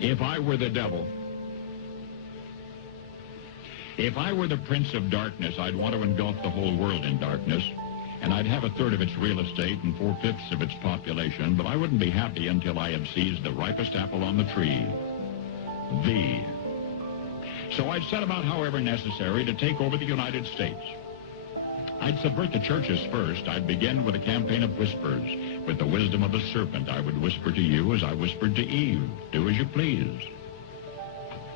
If I were the devil, if I were the prince of darkness, I'd want to engulf the whole world in darkness, and I'd have a third of its real estate and 4/5 of its population, but I wouldn't be happy until I had seized the ripest apple on the tree. So I'd set about, however necessary, to take over the United States. I'd subvert the churches first. I'd begin with a campaign of whispers. With the wisdom of a serpent, I would whisper to you as I whispered to Eve, do as you please.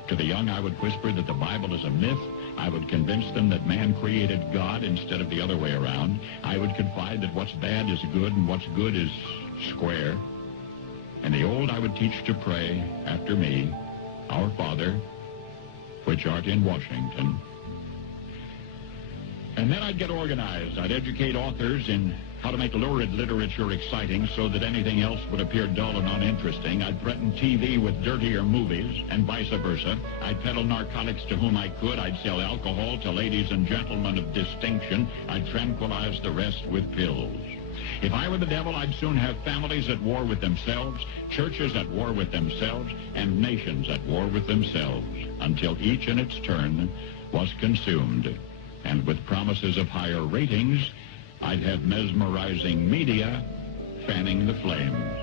To the young, I would whisper that the Bible is a myth. I would convince them that man created God instead of the other way around. I would confide that what's bad is good and what's good is square. And the old I would teach to pray after me, Our Father, which art in Washington. And then I'd get organized. I'd educate authors in how to make lurid literature exciting so that anything else would appear dull and uninteresting. I'd threaten TV with dirtier movies and vice versa. I'd peddle narcotics to whom I could. I'd sell alcohol to ladies and gentlemen of distinction. I'd tranquilize the rest with pills. If I were the devil, I'd soon have families at war with themselves, churches at war with themselves, and nations at war with themselves, until each in its turn was consumed. And with promises of higher ratings, I'd have mesmerizing media fanning the flames.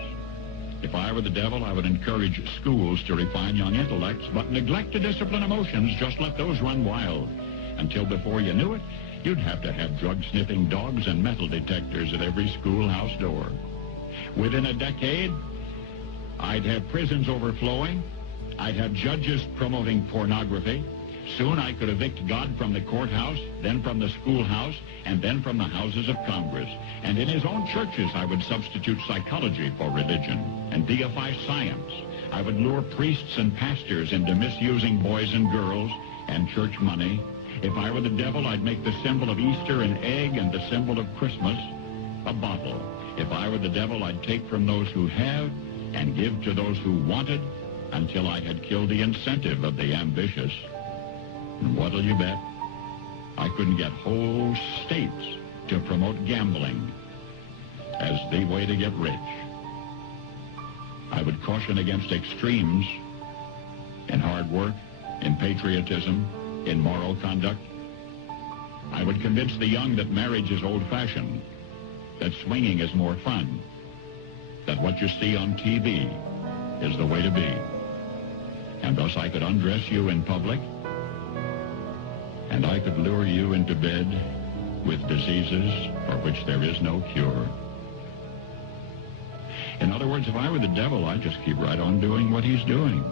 If I were the devil, I would encourage schools to refine young intellects, but neglect to discipline emotions. Just let those run wild. Until before you knew it, you'd have to have drug-sniffing dogs and metal detectors at every schoolhouse door. Within a decade, I'd have prisons overflowing. I'd have judges promoting pornography. Soon I could evict God from the courthouse, then from the schoolhouse, and then from the houses of Congress. And in his own churches, I would substitute psychology for religion and deify science. I would lure priests and pastors into misusing boys and girls and church money. If I were the devil, I'd make the symbol of Easter an egg and the symbol of Christmas a bottle. If I were the devil, I'd take from those who have and give to those who wanted until I had killed the incentive of the ambitious. And what'll you bet? I couldn't get whole states to promote gambling as the way to get rich. I would caution against extremes in hard work, in patriotism, in moral conduct. I would convince the young that marriage is old-fashioned, that swinging is more fun, that what you see on TV is the way to be. And thus I could undress you in public, and I could lure you into bed with diseases for which there is no cure. In other words, if I were the devil, I'd just keep right on doing what he's doing.